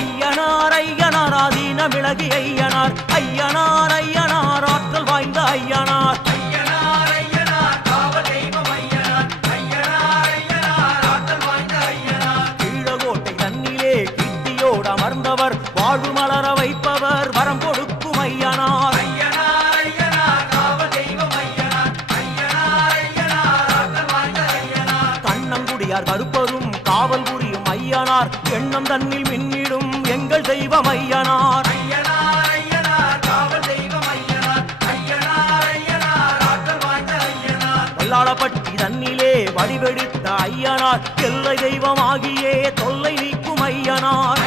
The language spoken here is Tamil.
ஐயனார் ஐயனார் ஆதீன விலகி ஐயனார் ஐயனார் ஐயனார் ஆற்றல் வாய்ந்த ஐயனார் கீழகோட்டை தன்னிலே கீர்த்தியோடு அமர்ந்தவர் வாழ்வு மலர வைப்பவர் வரம் கொடுக்கும் ஐயனார் கண்ணங்குடியார் கருப்பரும் காவல் புரியும் ஐயனார் எண்ணம் தன்னில் மின்னிடும் எங்கள் தெய்வம் ஐயனார் வெள்ளாளப்பட்டி தன்னிலே வடிவெடுத்த ஐயனார் எல்லை தெய்வமாகியே தொல்லை நீக்கும் ஐயனார்